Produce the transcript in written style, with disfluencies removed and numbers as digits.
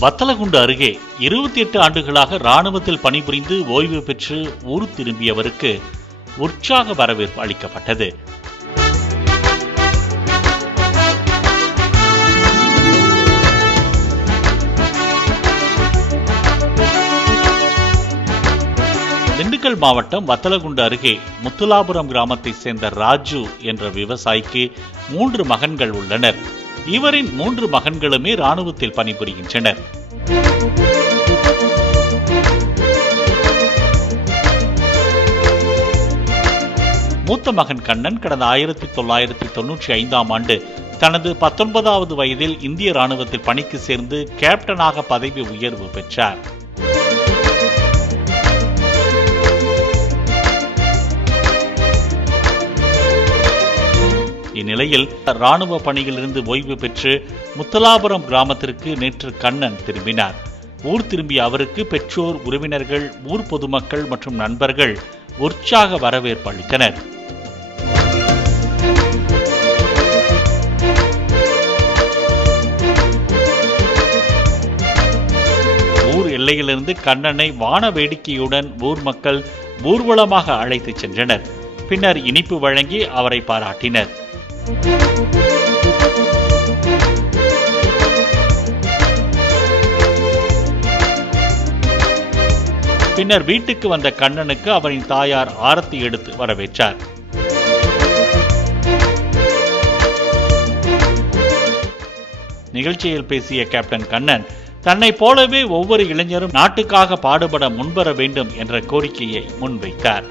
வத்தலகுண்டு அருகே 28 ஆண்டுகளாக ராணுவத்தில் பணிபுரிந்து ஓய்வு பெற்று ஊர் திரும்பியவருக்கு உற்சாக வரவேற்பு அளிக்கப்பட்டது. திண்டுக்கல் மாவட்டம் வத்தலகுண்டு அருகே முத்துலாபுரம் கிராமத்தை சேர்ந்த ராஜு என்ற விவசாயிக்கு 3 மகன்கள் உள்ளனர். இவரின் 3 மகன்களுமே ராணுவத்தில் பணிபுரிகின்றனர். மூத்த மகன் கண்ணன் கடந்த 1995ஆம் ஆண்டு தனது 19வது வயதில் இந்திய ராணுவத்தில் பணிக்கு சேர்ந்து கேப்டனாக பதவி உயர்வு பெற்றார். இந்நிலையில் ராணுவ பணியிலிருந்து ஓய்வு பெற்று முத்துலாபுரம் கிராமத்திற்கு நேற்று கண்ணன் திரும்பினார். ஊர் திரும்பிய அவருக்கு பெற்றோர், உறவினர்கள், ஊர் பொதுமக்கள் மற்றும் நண்பர்கள் உற்சாக வரவேற்பு அளித்தனர். ஊர் எல்லையிலிருந்து கண்ணனை வான வேடிக்கையுடன் ஊர் மக்கள் ஊர்வலமாக அழைத்துச் சென்றனர். பின்னர் இனிப்பு வழங்கி அவரை பாராட்டினர். பின்னர் வீட்டுக்கு வந்த கண்ணனுக்கு அவரின் தாயார் ஆரத்தி எடுத்து வரவேற்றார். நிகழ்ச்சியில் பேசிய கேப்டன் கண்ணன் தன்னை போலவே ஒவ்வொரு இளைஞரும் நாட்டுக்காக பாடுபட முன்வர வேண்டும் என்ற கோரிக்கையை முன்வைத்தார்.